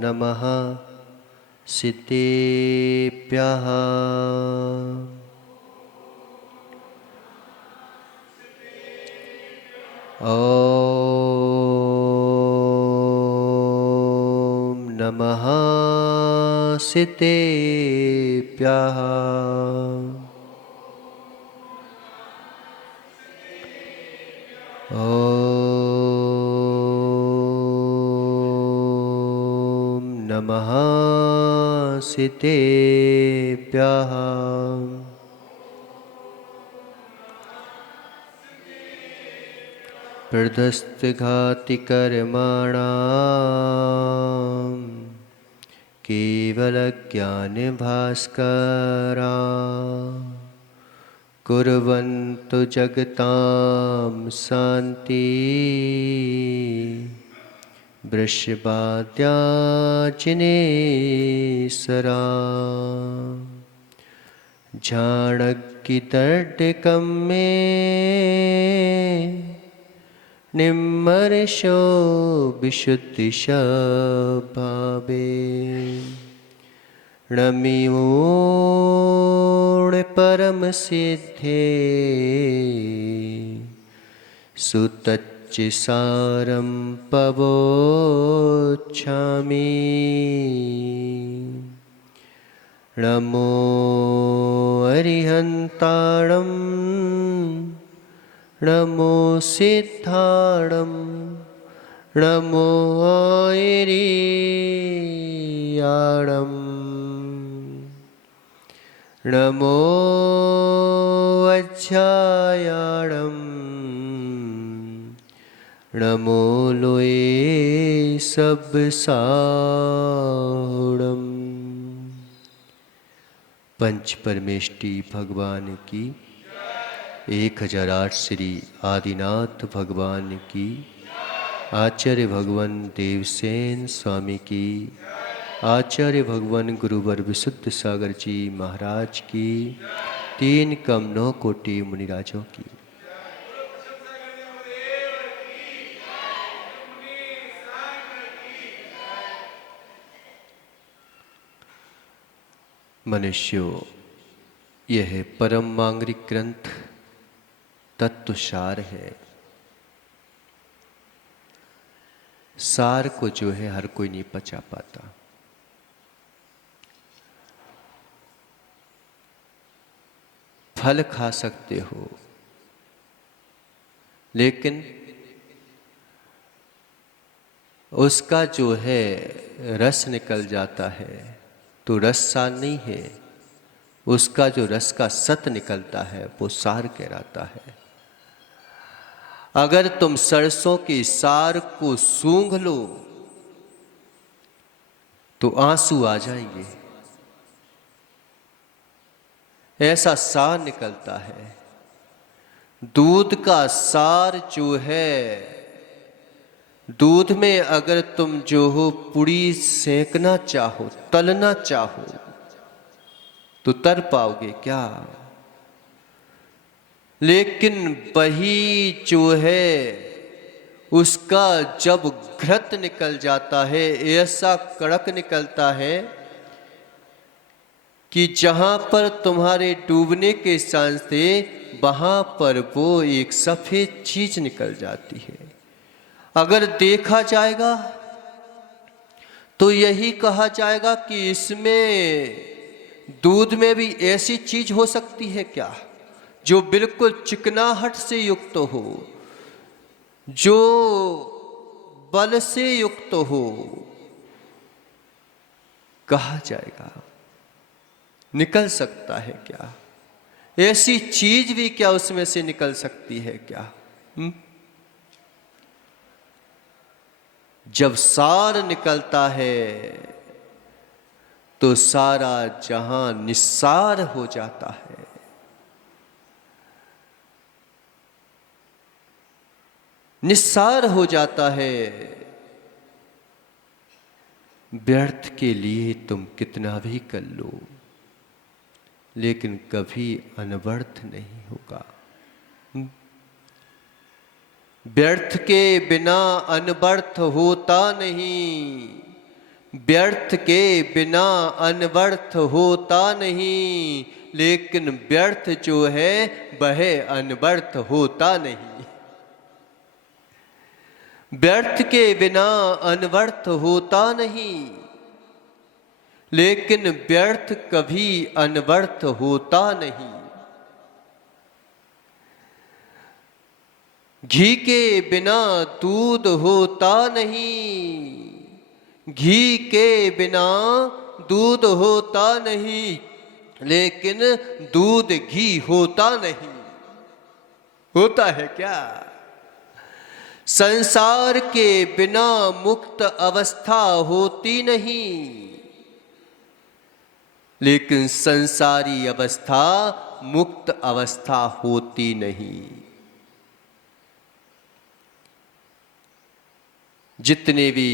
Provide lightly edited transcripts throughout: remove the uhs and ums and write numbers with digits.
नमः सितेभ्यः। ॐ नमः सितेभ्यः। ॐ नमः सितेभ्यः। प्रदस्तघातिकर्मणां केवलज्ञानभास्करा कुर्वन्तु जगतां शान्ति वृषभाद्याजिनेसरा झाणक्कितर्टिकं मे निम्मर्षो विशुद्धिस्वभावे नमिमूढ परमसिद्धे सुतच्चिसारं पवोच्छामि। नमो अरिहन्ताणं नमो सिद्धाणं नमो ऐरियाणं नमो वज्रायाणं नमो लोये सबसाहुणम्। पंच परमेष्टि भगवान की 1008 श्री आदिनाथ भगवान की, आचार्य भगवान देवसेन स्वामी की, आचार्य भगवान गुरुवर विशुद्ध सागर जी महाराज की, 3 कम 9 कोटि मुनिराजों की। मनुष्यों, यह परम मांगलिक ग्रंथ तत्वसार है। सार को जो है हर कोई नहीं पचा पाता। फल खा सकते हो, लेकिन उसका जो है रस निकल जाता है तो रस सार नहीं है, उसका जो रस का सत निकलता है वो सार कहलाता है। अगर तुम सरसों की सार को सूंघ लो तो आंसू आ जाएंगे, ऐसा सार निकलता है। दूध का सार जो है, दूध में अगर तुम जो हो पुड़ी सेंकना चाहो, तलना चाहो तो तर पाओगे क्या? लेकिन वही जो है उसका जब घृत निकल जाता है, ऐसा कड़क निकलता है कि जहां पर तुम्हारे डूबने के चांस थे वहां पर वो एक सफेद चीज निकल जाती है। अगर देखा जाएगा तो यही कहा जाएगा कि इसमें दूध में भी ऐसी चीज हो सकती है क्या जो बिल्कुल चिकनाहट से युक्त हो, जो बल से युक्त हो। कहा जाएगा निकल सकता है क्या? ऐसी चीज भी क्या उसमें से निकल सकती है क्या? जब सार निकलता है तो सारा जहां निस्सार हो जाता है। निस्सार हो जाता है। व्यर्थ के लिए तुम कितना भी कर लो, लेकिन कभी अनवर्थ नहीं होगा। व्यर्थ के बिना अनवर्थ होता नहीं। व्यर्थ के बिना अनवर्थ होता नहीं, लेकिन व्यर्थ जो है वह अनवर्थ होता नहीं। व्यर्थ के बिना अनवर्थ होता नहीं, लेकिन व्यर्थ कभी अनवर्थ होता नहीं। घी के बिना दूध होता नहीं, घी के बिना दूध होता नहीं, लेकिन दूध घी होता नहीं। होता है क्या? संसार के बिना मुक्त अवस्था होती नहीं, लेकिन संसारी अवस्था मुक्त अवस्था होती नहीं। जितने भी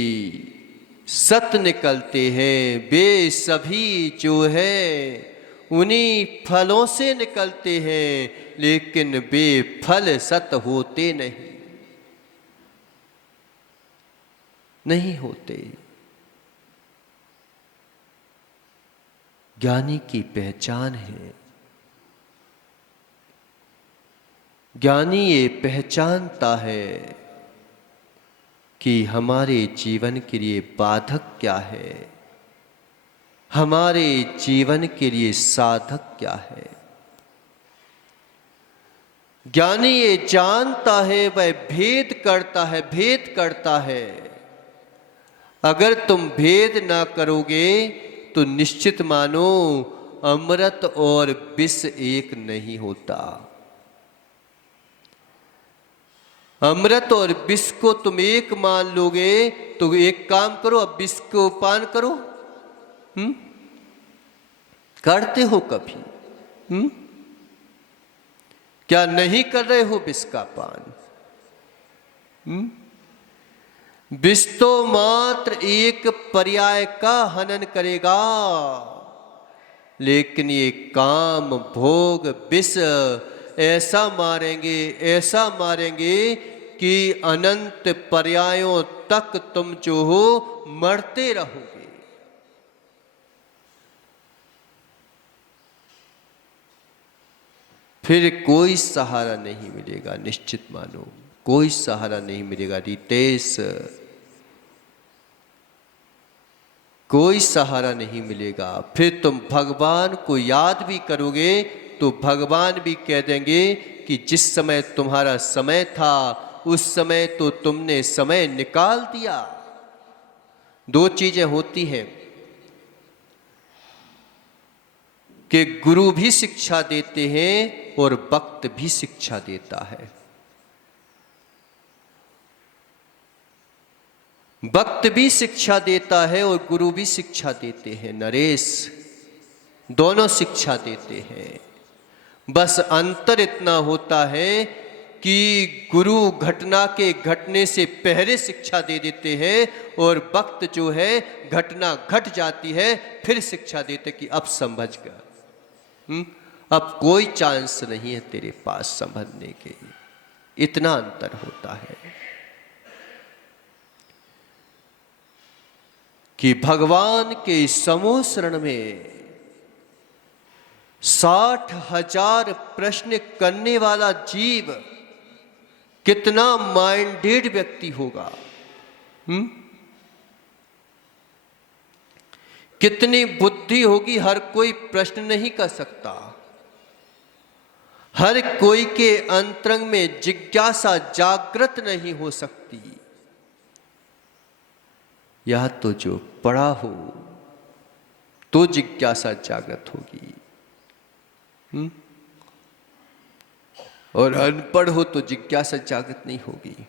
सत निकलते हैं वे सभी जो है उन्हीं फलों से निकलते हैं, लेकिन वे फल सत होते नहीं होते। ज्ञानी की पहचान है, ज्ञानी ये पहचानता है कि हमारे जीवन के लिए बाधक क्या है, हमारे जीवन के लिए साधक क्या है। ज्ञानी ये जानता है, वह भेद करता है। अगर तुम भेद ना करोगे तो निश्चित मानो अमृत और विष एक नहीं होता। अमृत और विष को तुम एक मान लोगे तो एक काम करो, अब विष को पान करो। करते हो कभी? क्या नहीं कर रहे हो विष का पान? विष तो मात्र एक पर्याय का हनन करेगा, लेकिन ये काम भोग विष ऐसा मारेंगे कि अनंत पर्यायों तक तुम जो हो मरते रहोगे। फिर कोई सहारा नहीं मिलेगा, निश्चित मानो कोई सहारा नहीं मिलेगा रितेश, कोई सहारा नहीं मिलेगा। फिर तुम भगवान को याद भी करोगे तो भगवान भी कह देंगे कि जिस समय तुम्हारा समय था उस समय तो तुमने समय निकाल दिया। दो चीजें होती हैं कि गुरु भी शिक्षा देते हैं और भक्त भी शिक्षा देता है। भक्त भी शिक्षा देता है और गुरु भी शिक्षा देते हैं नरेश, दोनों शिक्षा देते हैं। बस अंतर इतना होता है कि गुरु घटना के घटने से पहले शिक्षा दे देते हैं और भक्त जो है घटना घट जाती है फिर शिक्षा देते कि अब समझ गया, अब कोई चांस नहीं है तेरे पास समझने के। इतना अंतर होता है कि भगवान के समूह शरण में 60,000 प्रश्न करने वाला जीव कितना माइंडेड व्यक्ति होगा, कितनी बुद्धि होगी। हर कोई प्रश्न नहीं कर सकता, हर कोई के अंतरंग में जिज्ञासा जागृत नहीं हो सकती। या तो जो पढ़ा हो तो जिज्ञासा जागृत होगी, और अनपढ़ हो तो जिज्ञासा जागृत नहीं होगी,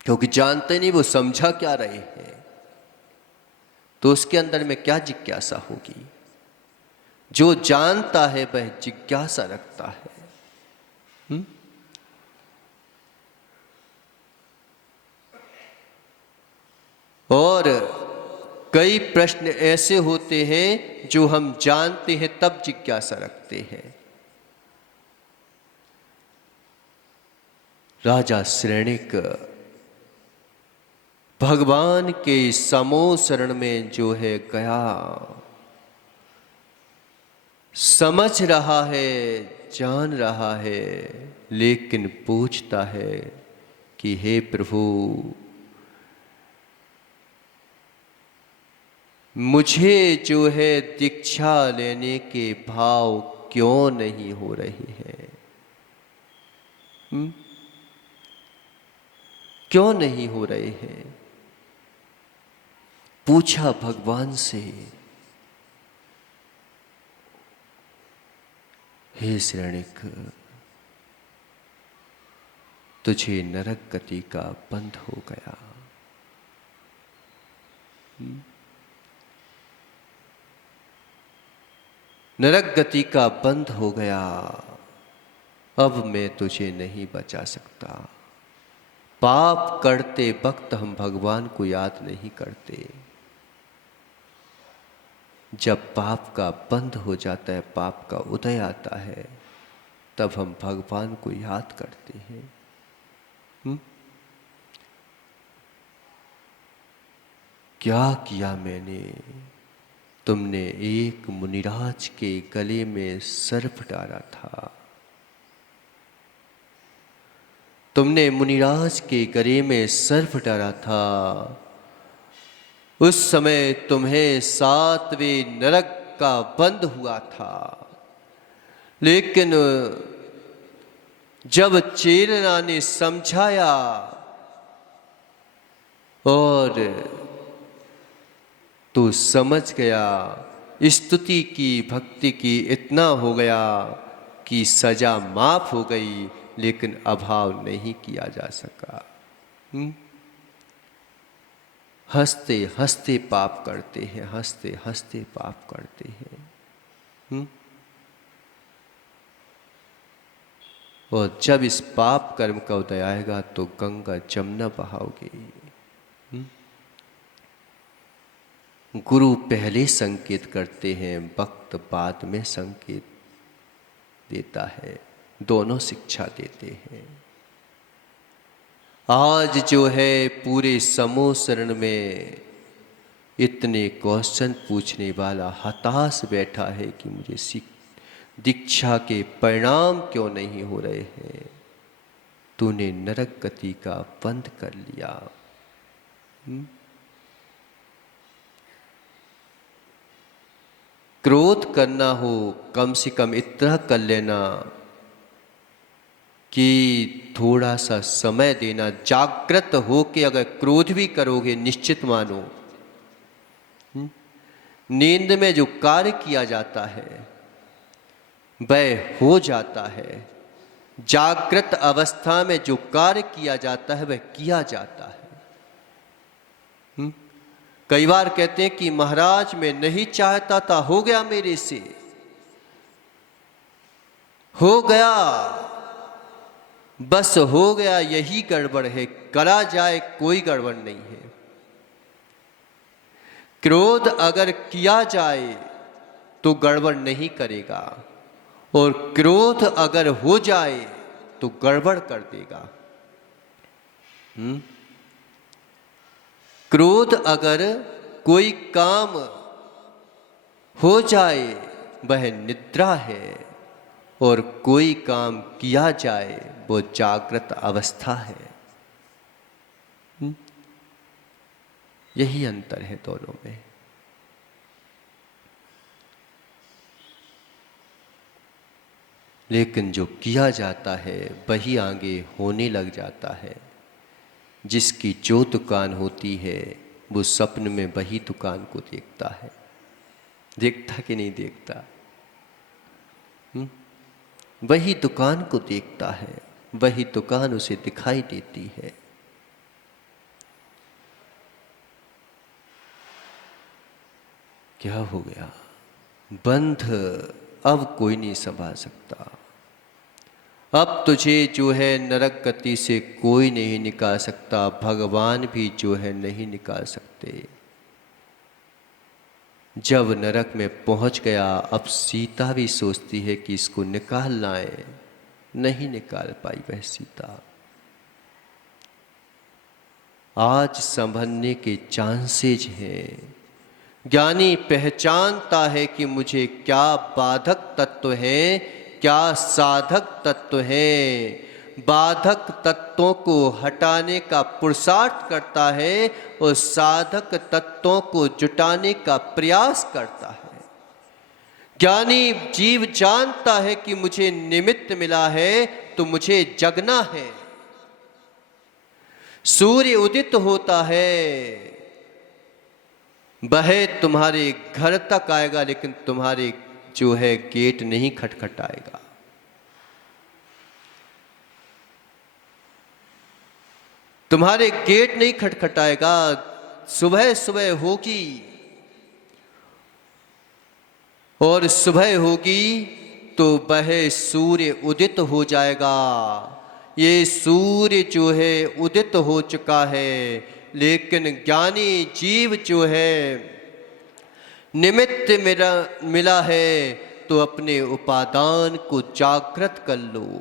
क्योंकि जानते नहीं वो समझा क्या रहे हैं, तो उसके अंदर में क्या जिज्ञासा होगी। जो जानता है वह जिज्ञासा रखता है। और कई प्रश्न ऐसे होते हैं जो हम जानते हैं तब जिज्ञासा रखते हैं। राजा श्रेणिक भगवान के समो शरण में जो है गया, समझ रहा है, जान रहा है, लेकिन पूछता है कि हे प्रभु, मुझे जो है दीक्षा लेने के भाव क्यों नहीं हो रहे हैं? क्यों नहीं हो रहे हैं? पूछा भगवान से। हे श्रेणिक, तुझे नरक गति का बंध हो गया। नरक गति का बंध हो गया। अब मैं तुझे नहीं बचा सकता। पाप करते वक्त हम भगवान को याद नहीं करते। जब पाप का बंध हो जाता है, पाप का उदय आता है, तब हम भगवान को याद करते हैं। क्या किया मैंने? तुमने एक मुनिराज के गले में सर्प डाला था। तुमने मुनिराज के गले में सर्प डाला था। उस समय तुम्हें 7वें नरक का बंध हुआ था। लेकिन जब चेतना ने समझाया और तू समझ गया, स्तुति की, भक्ति की, इतना हो गया कि सजा माफ हो गई, लेकिन अभाव नहीं किया जा सका। हंसते हंसते पाप करते हैं, हंसते हंसते पाप करते हैं। और जब इस पाप कर्म का उदय आएगा तो गंगा जमुना बहाओगे। गुरु पहले संकेत करते हैं, भक्त बाद में संकेत देता है, दोनों शिक्षा देते हैं। आज जो है पूरे समूह शरण में इतने क्वेश्चन पूछने वाला हताश बैठा है कि मुझे दीक्षा के परिणाम क्यों नहीं हो रहे हैं? तूने नरक गति का बंद कर लिया। क्रोध करना हो, कम से कम इतना कर लेना कि थोड़ा सा समय देना। जागृत हो के अगर क्रोध भी करोगे, निश्चित मानो नींद में जो कार्य किया जाता है वह हो जाता है। जागृत अवस्था में जो कार्य किया जाता है वह किया जाता है। कई बार कहते हैं कि महाराज मैं नहीं चाहता था, हो गया मेरे से, हो गया, बस हो गया, यही गड़बड़ है। करा जाए कोई गड़बड़ नहीं है। क्रोध अगर किया जाए तो गड़बड़ नहीं करेगा, और क्रोध अगर हो जाए तो गड़बड़ कर देगा। क्रोध अगर कोई काम हो जाए वह निद्रा है, और कोई काम किया जाए वो जागृत अवस्था है। यही अंतर है दोनों में। लेकिन जो किया जाता है वही आगे होने लग जाता है। जिसकी जो दुकान होती है वो सपन में वही दुकान को देखता है। देखता कि नहीं देखता? वही दुकान को देखता है, वही दुकान उसे दिखाई देती है। क्या हो गया? बंध अब कोई नहीं संभाल सकता। अब तुझे जो है नरक गति से कोई नहीं निकाल सकता। भगवान भी जो है नहीं निकाल सकते। जब नरक में पहुंच गया, अब सीता भी सोचती है कि इसको निकाल लाए, नहीं निकाल पाई वह सीता। आज संभलने के चांसेज हैं। ज्ञानी पहचानता है कि मुझे क्या बाधक तत्व हैं, क्या साधक तत्व हैं। बाधक तत्वों को हटाने का पुरुषार्थ करता है और साधक तत्वों को जुटाने का प्रयास करता है। ज्ञानी जीव जानता है कि मुझे निमित्त मिला है तो मुझे जगना है। सूर्य उदित होता है, वह तुम्हारे घर तक आएगा लेकिन तुम्हारे जो है गेट नहीं खटखटाएगा। तुम्हारे गेट नहीं खटखटाएगा। सुबह सुबह होगी और सुबह होगी तो वह सूर्य उदित हो जाएगा। ये सूर्य जो है उदित हो चुका है, लेकिन ज्ञानी जीव जो है निमित्त मिला है तो अपने उपादान को जागृत कर लो।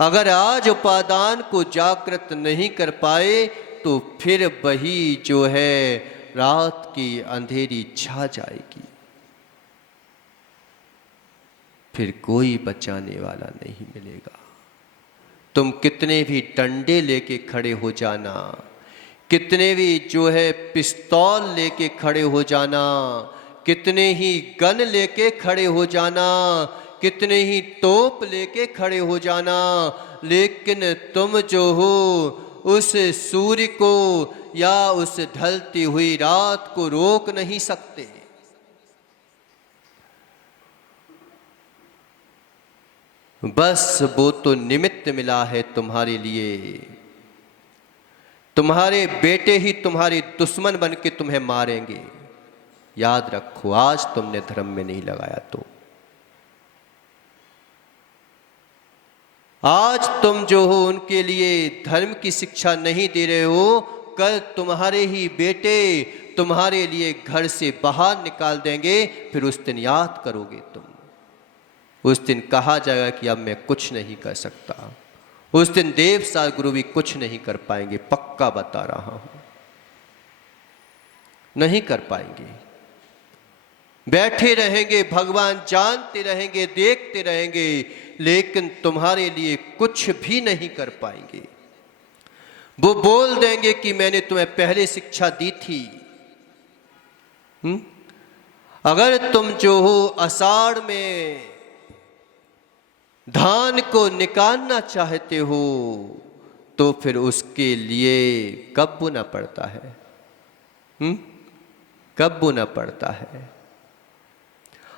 अगर आज उपादान को जागृत नहीं कर पाए तो फिर वही जो है रात की अंधेरी छा जाएगी, फिर कोई बचाने वाला नहीं मिलेगा। तुम कितने भी डंडे लेके खड़े हो जाना, कितने भी जो है पिस्तौल लेके खड़े हो जाना, कितने ही गन लेके खड़े हो जाना, कितने ही तोप लेके खड़े हो जाना, लेकिन तुम जो हो उस सूर्य को या उस ढलती हुई रात को रोक नहीं सकते। बस वो तो निमित्त मिला है तुम्हारे लिए। तुम्हारे बेटे ही तुम्हारे दुश्मन बन के तुम्हें मारेंगे, याद रखो। आज तुमने धर्म में नहीं लगाया तो आज तुम जो हो उनके लिए धर्म की शिक्षा नहीं दे रहे हो, कल तुम्हारे ही बेटे तुम्हारे लिए घर से बाहर निकाल देंगे। फिर उस दिन याद करोगे तुम। उस दिन कहा जाएगा कि अब मैं कुछ नहीं कर सकता। उस दिन देव सार गुरु भी कुछ नहीं कर पाएंगे, पक्का बता रहा हूं, नहीं कर पाएंगे। बैठे रहेंगे, भगवान जानते रहेंगे, देखते रहेंगे, लेकिन तुम्हारे लिए कुछ भी नहीं कर पाएंगे। वो बोल देंगे कि मैंने तुम्हें पहले शिक्षा दी थी। अगर तुम जो हो आषाढ़ में धान को निकालना चाहते हो तो फिर उसके लिए कब बोना पड़ता है? कब बोना पड़ता है?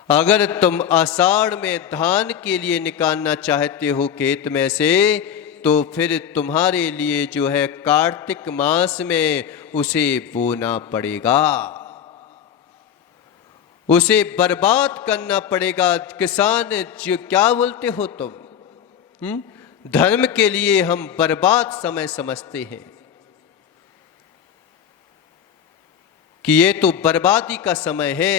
अगर तुम आषाढ़ में धान के लिए निकालना चाहते हो खेत में से, तो फिर तुम्हारे लिए जो है कार्तिक मास में उसे बोना पड़ेगा, उसे बर्बाद करना पड़ेगा। किसान जो क्या बोलते हो तुम? धर्म के लिए हम बर्बाद समय समझते हैं कि ये तो बर्बादी का समय है।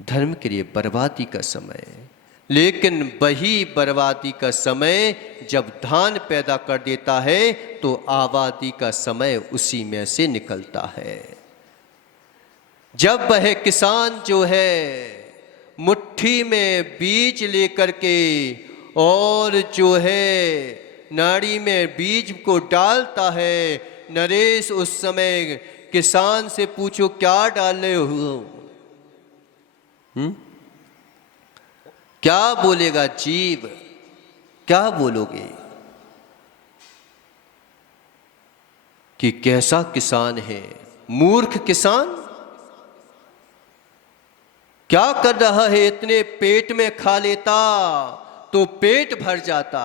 धर्म के लिए बर्बादी का समय है, लेकिन वही बर्बादी का समय जब धान पैदा कर देता है तो आबादी का समय उसी में से निकलता है। जब वह किसान जो है मुट्ठी में बीज लेकर के और जो है नाड़ी में बीज को डालता है, नरेश उस समय किसान से पूछो क्या डाले हो? क्या बोलेगा जीव? क्या बोलोगे कि कैसा किसान है? मूर्ख किसान क्या कर रहा है? इतने पेट में खा लेता तो पेट भर जाता।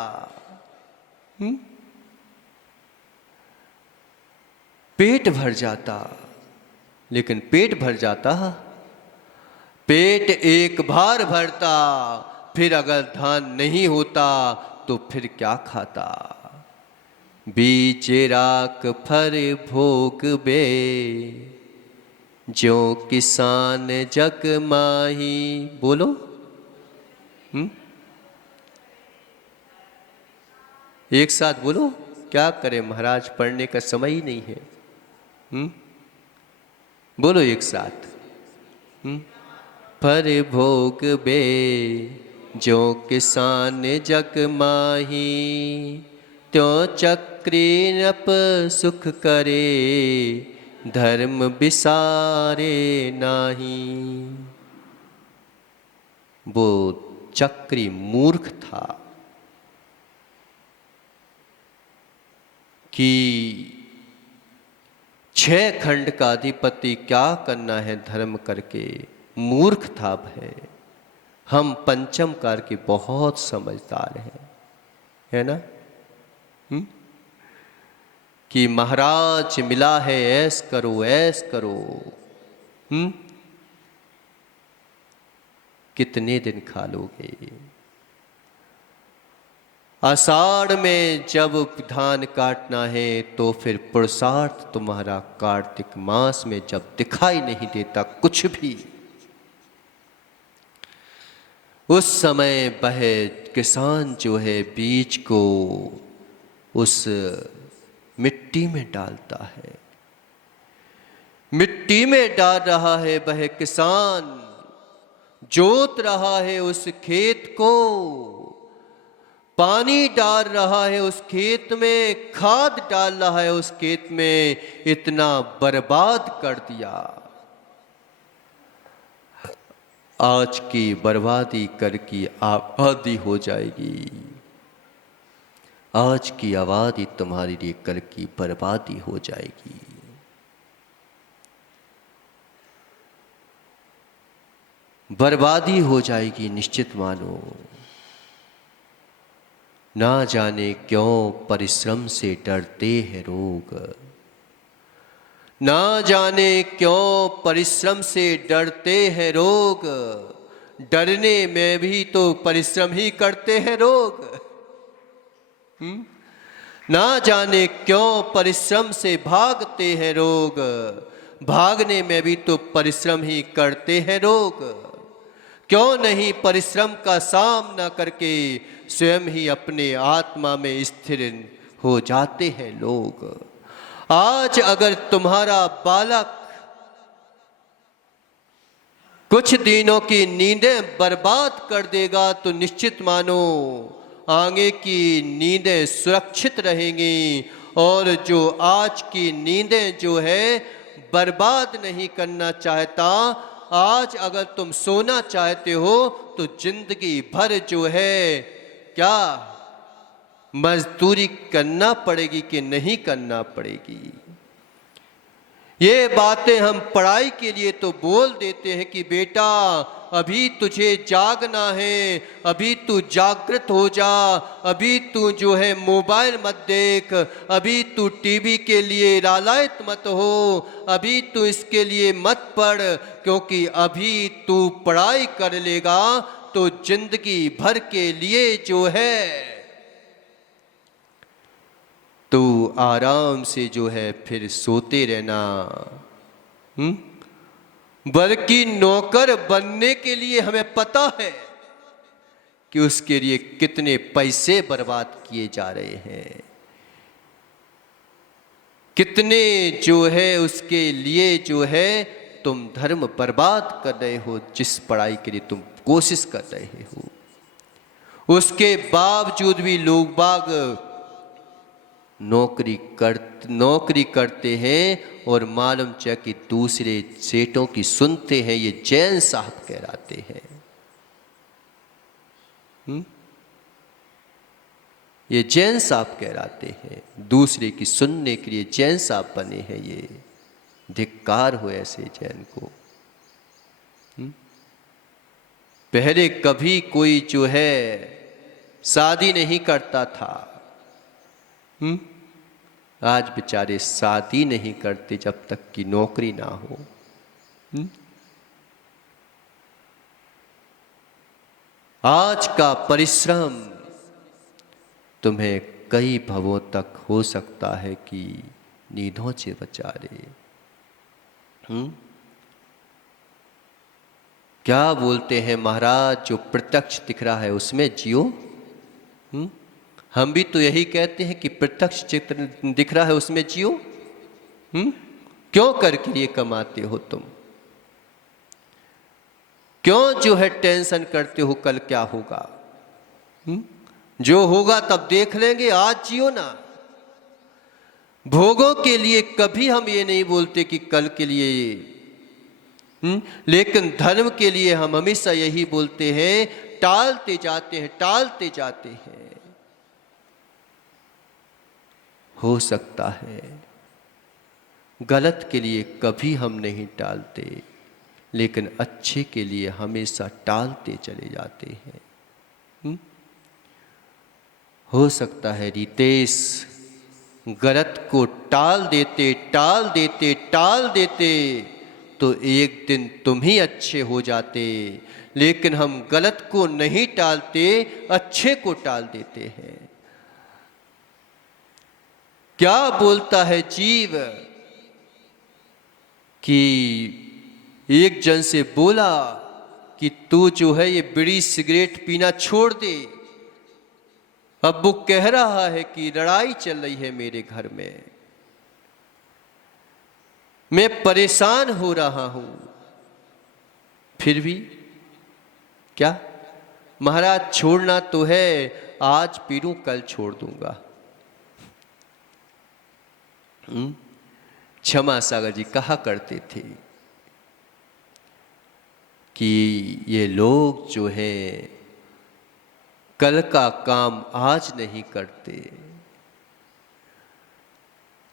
पेट भर जाता, लेकिन पेट भर जाता, पेट एक बार भरता, फिर अगर धान नहीं होता तो फिर क्या खाता? बीज राख फर भोग बे, जो किसान जग माही। बोलो एक साथ बोलो। क्या करें महाराज, पढ़ने का समय ही नहीं है। बोलो एक साथ। पर भोग बे जो किसान जग माही, त्यों चक्री नप सुख करे, धर्म विसारे नाही। वो चक्री मूर्ख था कि 6 खंड का अधिपति क्या करना है धर्म करके। मूर्ख था भय। हम पंचम कार के बहुत समझदार हैं, है ना। कि महाराज मिला है ऐस करो ऐस करो। कितने दिन खा लोगे। आषाढ़ में जब धान काटना है तो फिर पुरुषार्थ तुम्हारा कार्तिक मास में जब दिखाई नहीं देता कुछ भी, उस समय वह किसान जो है बीज को उस मिट्टी में डालता है। मिट्टी में डाल रहा है वह किसान, जोत रहा है उस खेत को, पानी डाल रहा है उस खेत में, खाद डाल रहा है उस खेत में, इतना बर्बाद कर दिया। आज की बर्बादी कर की आबादी हो जाएगी। आज की आबादी तुम्हारे लिए कर की बर्बादी हो जाएगी। बर्बादी हो जाएगी निश्चित मानो। ना जाने क्यों परिश्रम से डरते हैं लोग। ना जाने क्यों परिश्रम से डरते हैं लोग। डरने में भी तो परिश्रम ही करते हैं लोग। ना जाने क्यों परिश्रम से भागते हैं लोग। भागने में भी तो परिश्रम ही करते हैं लोग। क्यों नहीं परिश्रम का सामना करके स्वयं ही अपने आत्मा में स्थिर हो जाते हैं लोग। आज अगर तुम्हारा बालक कुछ दिनों की नींदें बर्बाद कर देगा तो निश्चित मानो आगे की नींदें सुरक्षित रहेंगी। और जो आज की नींदें जो है बर्बाद नहीं करना चाहता, आज अगर तुम सोना चाहते हो तो जिंदगी भर जो है क्या मजदूरी करना पड़ेगी कि नहीं करना पड़ेगी। ये बातें हम पढ़ाई के लिए तो बोल देते हैं कि बेटा अभी तुझे जागना है, अभी तू जागृत हो जा, अभी तू जो है मोबाइल मत देख, अभी तू टीवी के लिए लालायत मत हो, अभी तू इसके लिए मत पढ़, क्योंकि अभी तू पढ़ाई कर लेगा तो जिंदगी भर के लिए जो है तो आराम से जो है फिर सोते रहना। बल्कि नौकर बनने के लिए हमें पता है कि उसके लिए कितने पैसे बर्बाद किए जा रहे हैं, कितने जो है उसके लिए जो है तुम धर्म बर्बाद कर रहे हो। जिस पढ़ाई के लिए तुम कोशिश कर रहे हो उसके बावजूद भी लोग बाग नौकरी करते हैं और मालूम चाहे कि दूसरे सेठों की सुनते हैं। ये जैन साहब कहलाते हैं। ये जैन साहब कहलाते हैं। दूसरे की सुनने के लिए जैन साहब बने हैं। ये धिक्कार हो ऐसे जैन को। पहले कभी कोई जो है शादी नहीं करता था। आज बेचारे शादी नहीं करते जब तक कि नौकरी ना हो। आज का परिश्रम तुम्हें कई भवों तक हो सकता है कि नींदों से बचा ले। क्या बोलते हैं महाराज, जो प्रत्यक्ष दिख रहा है उसमें जियो। हम भी तो यही कहते हैं कि प्रत्यक्ष चित्र दिख रहा है उसमें जियो। क्यों कर के लिए कमाते हो तुम? क्यों जो है टेंशन करते हो कल क्या होगा? जो होगा तब देख लेंगे, आज जियो ना। भोगों के लिए कभी हम ये नहीं बोलते कि कल के लिए लेकिन धर्म के लिए हम हमेशा यही बोलते हैं, टालते जाते हैं, टालते जाते हैं। हो सकता है गलत के लिए कभी हम नहीं टालते, लेकिन अच्छे के लिए हमेशा टालते चले जाते हैं। हो सकता है रितेश गलत को टाल देते टाल देते टाल देते तो एक दिन तुम ही अच्छे हो जाते, लेकिन हम गलत को नहीं टालते, अच्छे को टाल देते हैं। क्या बोलता है जीव कि एक जन से बोला कि तू जो है ये बीड़ी सिगरेट पीना छोड़ दे। अब वो कह रहा है कि लड़ाई चल रही है मेरे घर में, मैं परेशान हो रहा हूं, फिर भी क्या महाराज छोड़ना तो है, आज पी लूं कल छोड़ दूंगा। क्षमा सागर जी कहा करते थे कि ये लोग जो है कल का काम आज नहीं करते,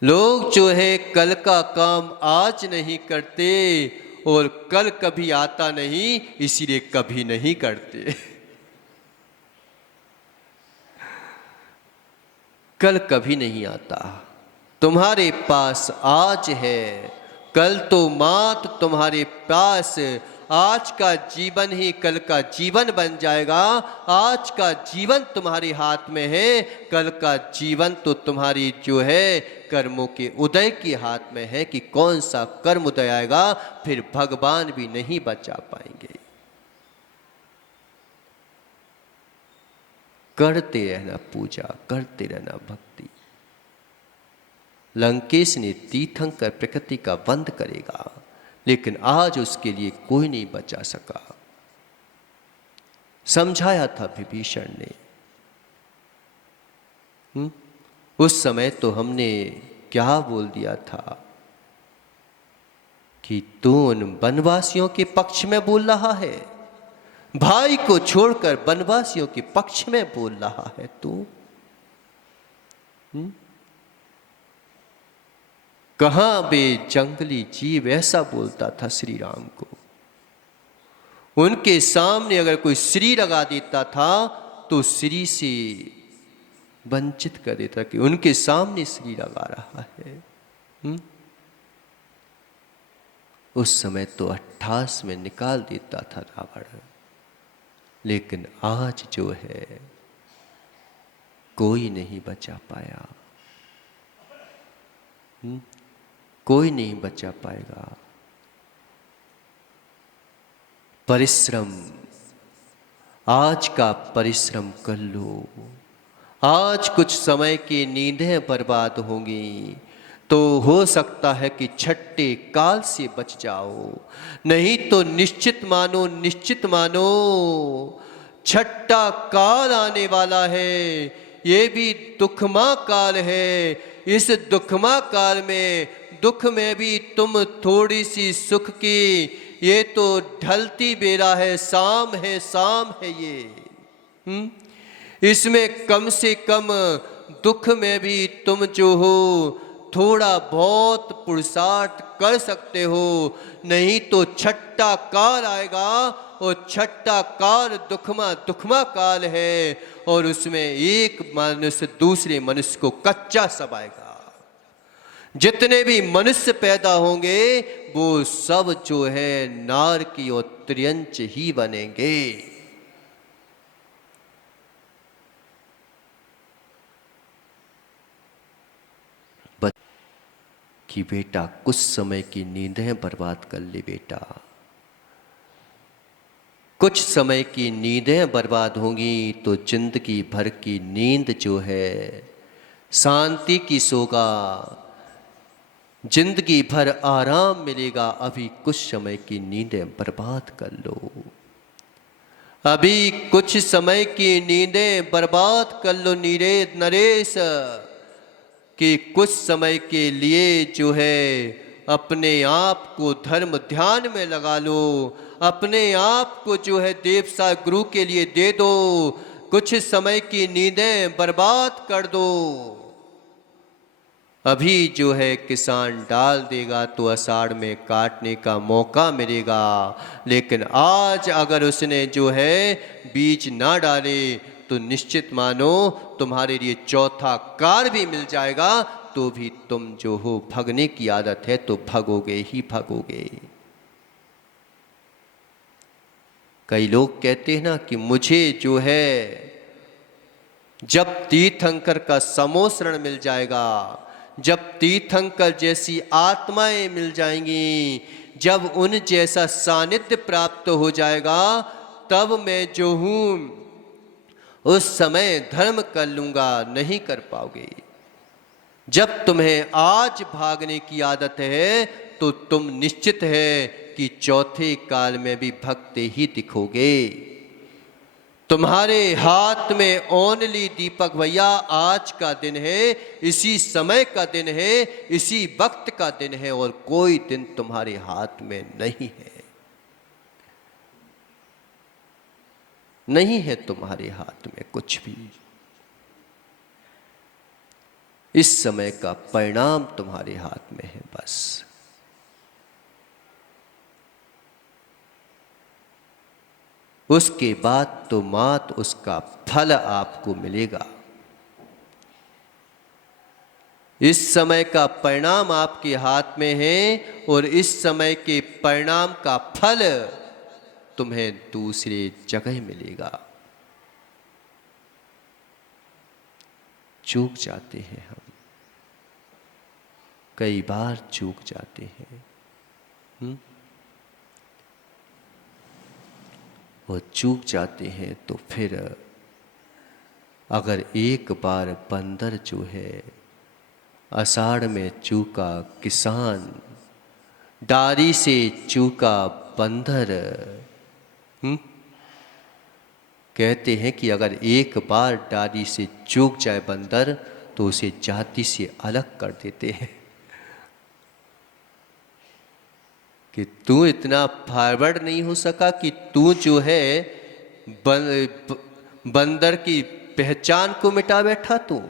लोग जो है कल का काम आज नहीं करते और कल कभी आता नहीं, इसीलिए कभी नहीं करते। कल कभी नहीं आता, तुम्हारे पास आज है, कल तो मात तुम्हारे पास, आज का जीवन ही कल का जीवन बन जाएगा। आज का जीवन तुम्हारे हाथ में है, कल का जीवन तो तुम्हारी जो है कर्मों के उदय के हाथ में है कि कौन सा कर्म उदय आएगा, फिर भगवान भी नहीं बचा पाएंगे। करते रहना पूजा, करते रहना भक्ति। लंकेश ने तीर्थंकर प्रकृति का वंद करेगा, लेकिन आज उसके लिए कोई नहीं बचा सका। समझाया था विभीषण ने। उस समय तो हमने क्या बोल दिया था कि तू उन वनवासियों के पक्ष में बोल रहा है, भाई को छोड़कर वनवासियों के पक्ष में बोल रहा है तू। कहां बे जंगली जीव, ऐसा बोलता था श्री राम को। उनके सामने अगर कोई श्री लगा देता था तो श्री से वंचित कर देता कि उनके सामने श्री लगा रहा है। उस समय तो 28 में निकाल देता था रावण, लेकिन आज जो है कोई नहीं बचा पाया। कोई नहीं बचा पाएगा। परिश्रम, आज का परिश्रम कर लो। आज कुछ समय की नींदें बर्बाद होंगी तो हो सकता है कि छठे काल से बच जाओ, नहीं तो निश्चित मानो, निश्चित मानो छठा काल आने वाला है। ये भी दुखमा काल है। इस दुखमा काल में, दुख में भी तुम थोड़ी सी सुख की, ये तो ढलती बेला है, शाम है, शाम है ये। इसमें कम से कम दुख में भी तुम जो हो थोड़ा बहुत पुरुषार्थ कर सकते हो, नहीं तो छठा काल आएगा और छठा काल दुखमा दुखमा काल है और उसमें एक मनुष्य दूसरे मनुष्य को कच्चा सबाएगा। जितने भी मनुष्य पैदा होंगे वो सब जो है नार की और त्रियंच ही बनेंगे। कि बेटा कुछ समय की नींदें बर्बाद कर ले बेटा, कुछ समय की नींदें बर्बाद होंगी तो जिंदगी भर की नींद जो है शांति की सोगा, जिंदगी भर आराम मिलेगा। अभी कुछ समय की नींदें बर्बाद कर लो, अभी कुछ समय की नींदें बर्बाद कर लो नीरे नरेश, कि कुछ समय के लिए जो है अपने आप को धर्म ध्यान में लगा लो, अपने आप को जो है देवसा गुरु के लिए दे दो, कुछ समय की नींदें बर्बाद कर दो। अभी जो है किसान डाल देगा तो आषाढ़ में काटने का मौका मिलेगा, लेकिन आज अगर उसने जो है बीज ना डाले तो निश्चित मानो तुम्हारे लिए चौथा कार भी मिल जाएगा, तो भी तुम जो हो भगने की आदत है तो भगोगे ही भगोगे। कई लोग कहते हैं ना कि मुझे जो है जब तीर्थंकर का समोसरण मिल जाएगा, जब तीर्थंकर जैसी आत्माएं मिल जाएंगी, जब उन जैसा सानिध्य प्राप्त हो जाएगा, तब मैं जो हूं उस समय धर्म कर लूंगा। नहीं कर पाओगे। जब तुम्हें आज भागने की आदत है तो तुम निश्चित है कि चौथे काल में भी भगते ही दिखोगे। तुम्हारे हाथ में ओनली दीपक भैया आज का दिन है, इसी समय का दिन है, इसी वक्त का दिन है, और कोई दिन तुम्हारे हाथ में नहीं है। नहीं है तुम्हारे हाथ में कुछ भी। इस समय का परिणाम तुम्हारे हाथ में है बस। उसके बाद तो मात उसका फल आपको मिलेगा। इस समय का परिणाम आपके हाथ में है और इस समय के परिणाम का फल तुम्हें दूसरे जगह मिलेगा। चूक जाते हैं हम, कई बार चूक जाते हैं। वो चूक जाते हैं तो फिर अगर एक बार बंदर जो है आषाढ़ में चूका किसान, डारी से चूका बंदर, कहते हैं कि अगर एक बार डारी से चूक जाए बंदर तो उसे जाति से अलग कर देते हैं कि तू इतना फॉरवर्ड नहीं हो सका कि तू जो है बंदर की पहचान को मिटा बैठा। तू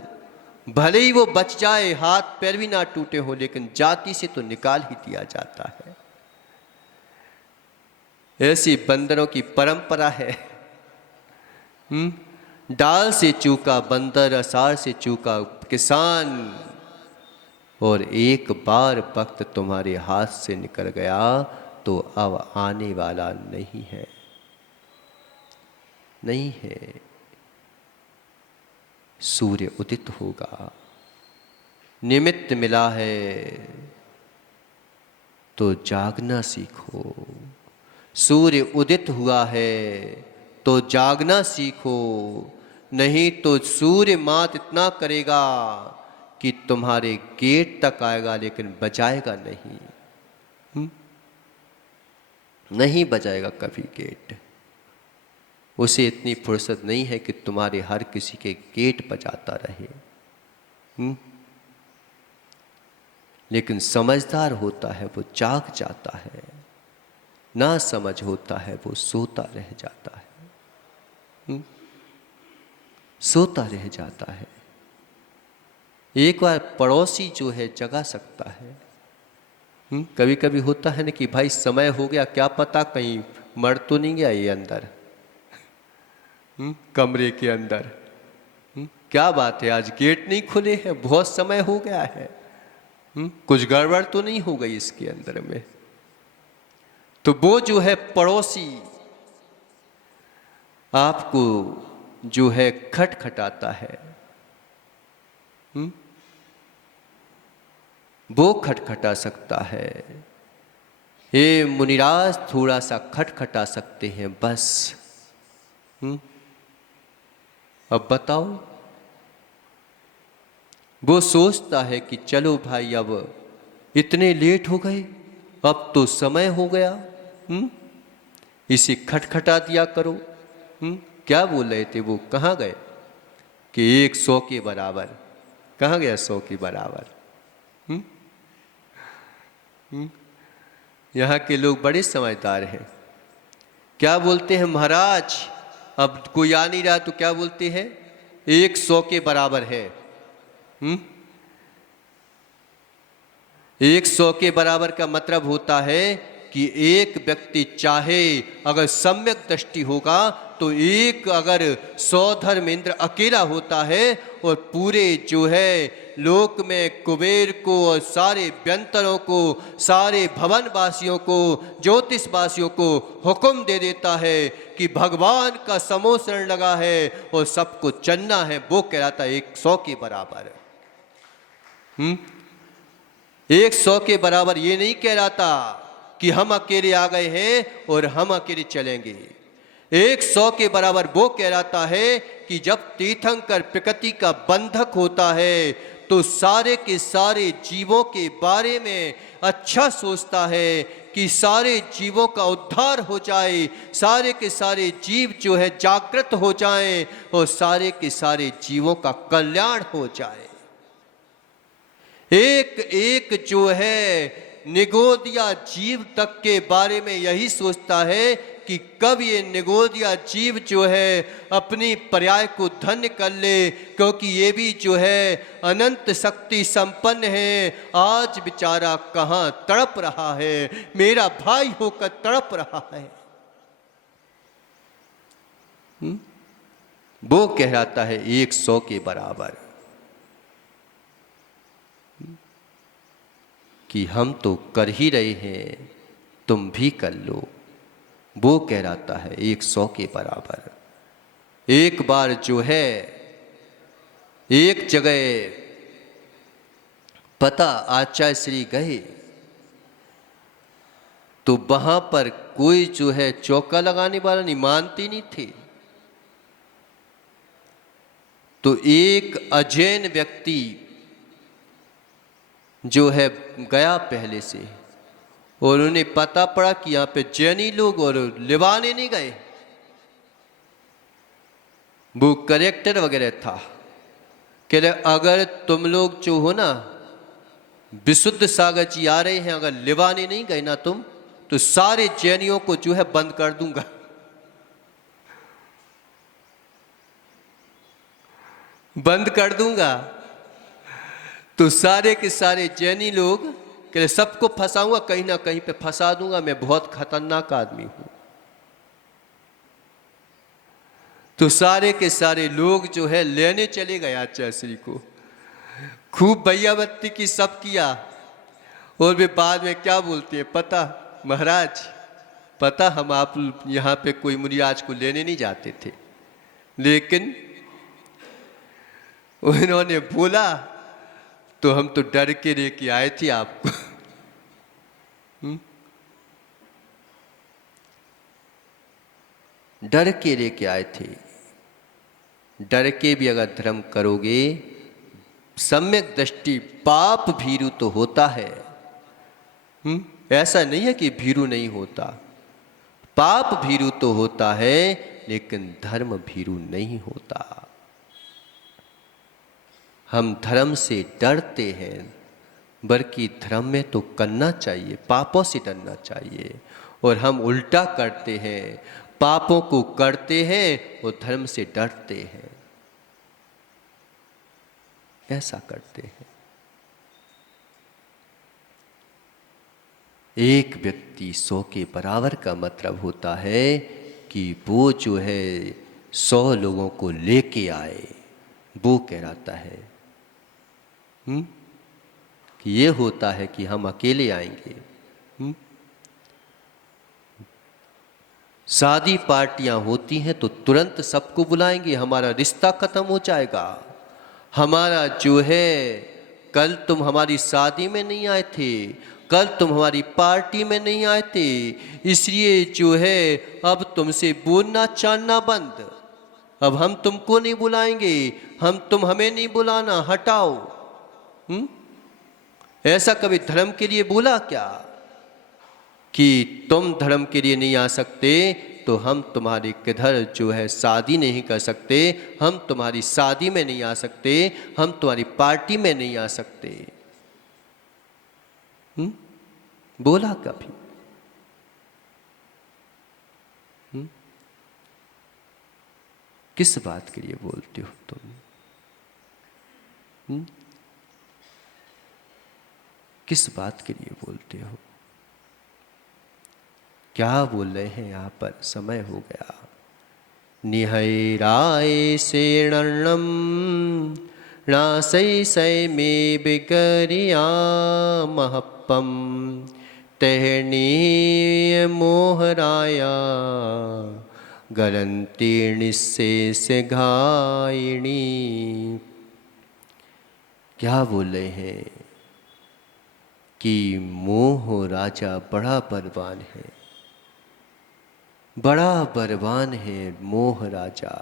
भले ही वो बच जाए, हाथ पैर भी ना टूटे हो, लेकिन जाति से तो निकाल ही दिया जाता है। ऐसी बंदरों की परंपरा है। डाल से चूका बंदर, आषाढ़ से चूका किसान, और एक बार वक्त तुम्हारे हाथ से निकल गया तो अब आने वाला नहीं है। नहीं है। सूर्य उदित होगा, निमित्त मिला है तो जागना सीखो। सूर्य उदित हुआ है तो जागना सीखो, नहीं तो सूर्य मात इतना करेगा कि तुम्हारे गेट तक आएगा लेकिन बजाएगा नहीं। नहीं बजाएगा कभी गेट। उसे इतनी फुर्सत नहीं है कि तुम्हारे हर किसी के गेट बजाता रहे। लेकिन समझदार होता है वो जाग जाता है, ना समझ होता है वो सोता रह जाता है। सोता रह जाता है। एक बार पड़ोसी जो है जगा सकता है। कभी कभी होता है ना कि भाई समय हो गया, क्या पता कहीं मर तो नहीं गया ये अंदर, कमरे के अंदर। क्या बात है आज गेट नहीं खुले हैं, बहुत समय हो गया है, कुछ गड़बड़ तो नहीं हो गई इसके अंदर में। तो वो जो है पड़ोसी आपको जो है खटखटाता है, वो खटखटा सकता है हे मुनिराज, थोड़ा सा खटखटा सकते हैं बस। अब बताओ। वो सोचता है कि चलो भाई, अब इतने लेट हो गए, अब तो समय हो गया, इसे खटखटा दिया करो। क्या बोल रहे थे वो, कहाँ गए कि 100 के बराबर? कहाँ गया 100 के बराबर? यहाँ के लोग बड़े समझदार हैं। क्या बोलते हैं महाराज, अब कोई आ नहीं रहा तो क्या बोलते हैं, 100 के बराबर है। 100 के बराबर का मतलब होता है कि एक व्यक्ति चाहे अगर सम्यक दृष्टि होगा तो एक अगर 100 धर्मेंद्र अकेला होता है और पूरे जो है लोक में कुबेर को और सारे व्यंतरों को, सारे भवन वासियों को, ज्योतिष वासियों को हुक्म दे देता है कि भगवान का समोसरण लगा है और सबको चलना है। वो कहलाता है 100 के बराबर। 100 के बराबर ये नहीं कहलाता कि हम अकेले आ गए हैं और हम अकेले चलेंगे। 100 के बराबर वो कहलाता है कि जब तीर्थंकर प्रकृति का बंधक होता है तो सारे के सारे जीवों के बारे में अच्छा सोचता है कि सारे जीवों का उद्धार हो जाए, सारे के सारे जीव जो है जागृत हो जाएं और सारे के सारे जीवों का कल्याण हो जाए। एक एक जो है निगोदिया जीव तक के बारे में यही सोचता है कि कब ये निगोदिया जीव जो है अपनी पर्याय को धन्य कर ले, क्योंकि ये भी जो है अनंत शक्ति संपन्न है। आज बेचारा कहाँ तड़प रहा है, मेरा भाई होकर तड़प रहा है। वो कहलाता है 100 के बराबर कि हम तो कर ही रहे हैं, तुम भी कर लो। वो कहलाता है 100 के बराबर। एक बार जो है एक जगह पता आचार्य श्री गए तो वहां पर कोई जो है चौका लगाने वाला नहीं, मानते नहीं थे। तो एक अजैन व्यक्ति जो है गया पहले से और उन्हें पता पड़ा कि यहाँ पे जैनी लोग और लिवाने नहीं गए। वो करेक्टर वगैरह था, कह रहे अगर तुम लोग जो हो ना विशुद्ध सागर जी आ रहे हैं, अगर लिवाने नहीं गए ना तुम, तो सारे जैनियों को जो है बंद कर दूंगा। बंद कर दूंगा। तो सारे के सारे जैनी लोग कह सबको फंसाऊंगा, कहीं ना कहीं पे फंसा दूंगा, मैं बहुत खतरनाक आदमी हूं। तो सारे के सारे लोग जो है लेने चले गए आचार्य श्री को, खूब भैयावत्ती की सब किया। और वे बाद में क्या बोलते हैं पता, महाराज पता हम आप यहाँ पे कोई मुनिराज को लेने नहीं जाते थे, लेकिन उन्होंने बोला तो हम तो डर के लेके आए थे आपको। डर के लेके आए थे। डर के भी अगर धर्म करोगे, सम्यक दृष्टि पाप भीरु तो होता है। ऐसा नहीं है कि भीरु नहीं होता, पाप भीरु तो होता है, लेकिन धर्म भीरु नहीं होता। हम धर्म से डरते हैं, बल्कि धर्म में तो करना चाहिए, पापों से डरना चाहिए। और हम उल्टा करते हैं, पापों को करते हैं और धर्म से डरते हैं, ऐसा करते हैं। एक व्यक्ति 100 के बराबर का मतलब होता है कि वो जो है 100 लोगों को लेके आए, वो कहलाता है। कि ये होता है कि हम अकेले आएंगे। शादी पार्टियां होती हैं तो तुरंत सबको बुलाएंगे, हमारा रिश्ता खत्म हो जाएगा। हमारा जो है कल तुम हमारी शादी में नहीं आए थे, कल तुम हमारी पार्टी में नहीं आए थे, इसलिए जो है अब तुमसे बोलना चालना बंद। अब हम तुमको नहीं बुलाएंगे, तुम हमें नहीं बुलाना, हटाओ। ऐसा कभी धर्म के लिए बोला क्या कि तुम धर्म के लिए नहीं आ सकते तो हम तुम्हारे किधर जो है शादी नहीं कर सकते, हम तुम्हारी शादी में नहीं आ सकते, हम तुम्हारी पार्टी में नहीं आ सकते? बोला कभी? किस बात के लिए बोलते हो तुम? किस बात के लिए बोलते हो? क्या बोल रहे हैं यहाँ पर? समय हो गया। निहैराय सेणर्णम नासै सै में बिगरिया महपम तहनीय मोहराया गरंती निशेष घायिणी। क्या बोल रहे हैं कि मोह राजा बड़ा बलवान है, बड़ा बलवान है मोह राजा,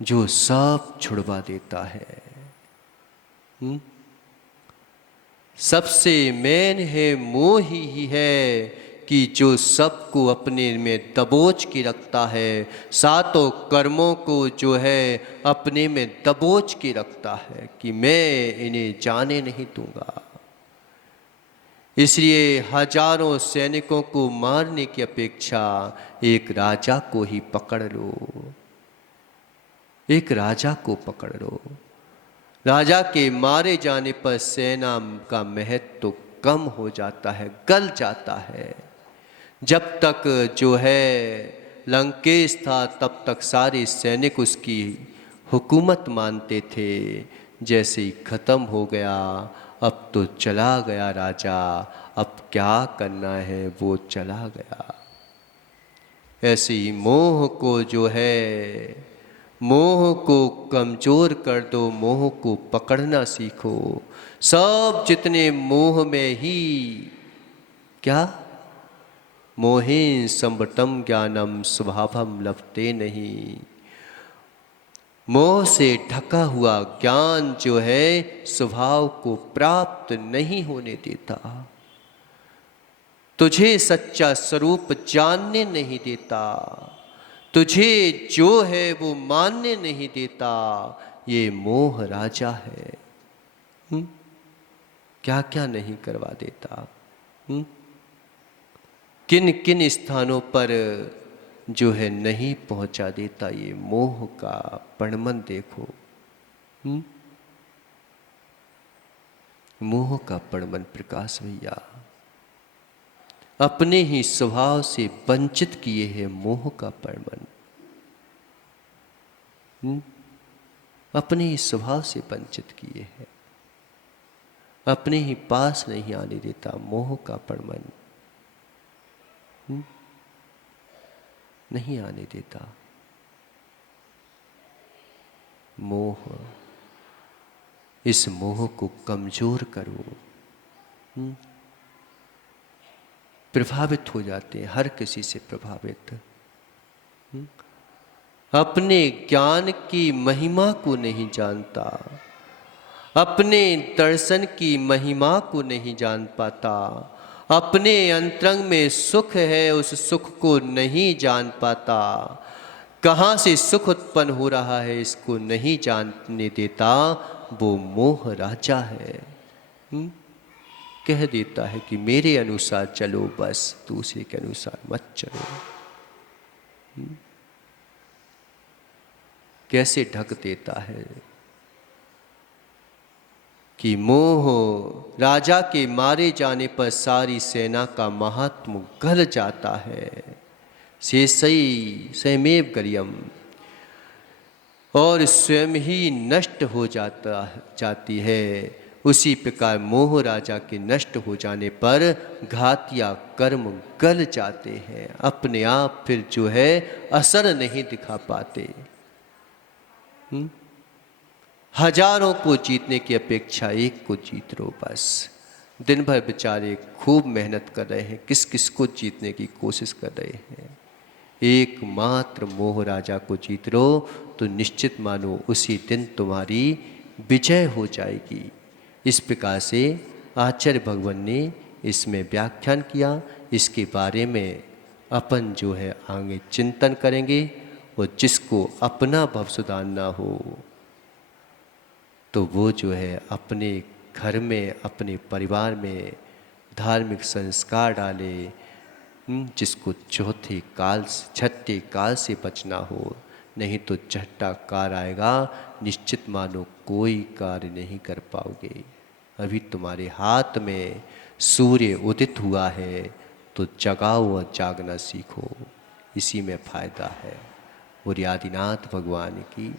जो सब छुड़वा देता है। सबसे मेन है मोह ही है कि जो सबको अपने में दबोच के रखता है, सातों कर्मों को जो है अपने में दबोच के रखता है कि मैं इन्हें जाने नहीं दूंगा। इसलिए हजारों सैनिकों को मारने की अपेक्षा एक राजा को ही पकड़ लो, एक राजा को पकड़ लो। राजा के मारे जाने पर सेना का महत्व तो कम हो जाता है, गल जाता है। जब तक जो है लंकेश था तब तक सारे सैनिक उसकी हुकूमत मानते थे। जैसे ही ख़त्म हो गया, अब तो चला गया राजा, अब क्या करना है, वो चला गया। ऐसे ही मोह को जो है, मोह को कमज़ोर कर दो, मोह को पकड़ना सीखो। सब जितने मोह में ही क्या, मोहेन संबटम ज्ञानम स्वभावम लभते नहीं। मोह से ढका हुआ ज्ञान जो है स्वभाव को प्राप्त नहीं होने देता, तुझे सच्चा स्वरूप जानने नहीं देता, तुझे जो है वो मानने नहीं देता। ये मोह राजा है। क्या क्या नहीं करवा देता। किन किन स्थानों पर जो है नहीं पहुंचा देता। ये मोह का पणमन देखो। मोह का पणमन प्रकाश भैया अपने ही स्वभाव से वंचित किए हैं। मोह का पणमन अपने ही स्वभाव से वंचित किए हैं, अपने ही पास नहीं आने देता। मोह का पणमन नहीं आने देता। मोह, इस मोह को कमजोर करो। प्रभावित हो जाते हैं, हर किसी से प्रभावित। अपने ज्ञान की महिमा को नहीं जानता, अपने दर्शन की महिमा को नहीं जान पाता, अपने अंतरंग में सुख है उस सुख को नहीं जान पाता, कहाँ से सुख उत्पन्न हो रहा है इसको नहीं जानने देता। वो मोह राजा है। कह देता है कि मेरे अनुसार चलो, बस दूसरे के अनुसार मत चलो। कैसे ढक देता है कि मोह राजा के मारे जाने पर सारी सेना का महात्म गल जाता है। शेषई स्वयमेव गरियम, और स्वयं ही नष्ट हो जाती है। उसी प्रकार मोह राजा के नष्ट हो जाने पर घातिया कर्म गल जाते हैं, अपने आप फिर जो है असर नहीं दिखा पाते। हजारों को जीतने की अपेक्षा एक को जीत लो बस। दिन भर बेचारे खूब मेहनत कर रहे हैं, किस किस को जीतने की कोशिश कर रहे हैं। एकमात्र मोह राजा को जीत लो तो निश्चित मानो उसी दिन तुम्हारी विजय हो जाएगी। इस प्रकार से आचार्य भगवान ने इसमें व्याख्यान किया। इसके बारे में अपन जो है आगे चिंतन करेंगे। और जिसको अपना भव सुधारना हो तो वो जो है अपने घर में, अपने परिवार में धार्मिक संस्कार डाले। जिसको चौथे काल से, छठे काल से बचना हो, नहीं तो छठा काल आएगा, निश्चित मानो कोई कार्य नहीं कर पाओगे। अभी तुम्हारे हाथ में सूर्य उदित हुआ है तो जगाओ और जागना सीखो, इसी में फायदा है। और आदिनाथ भगवान की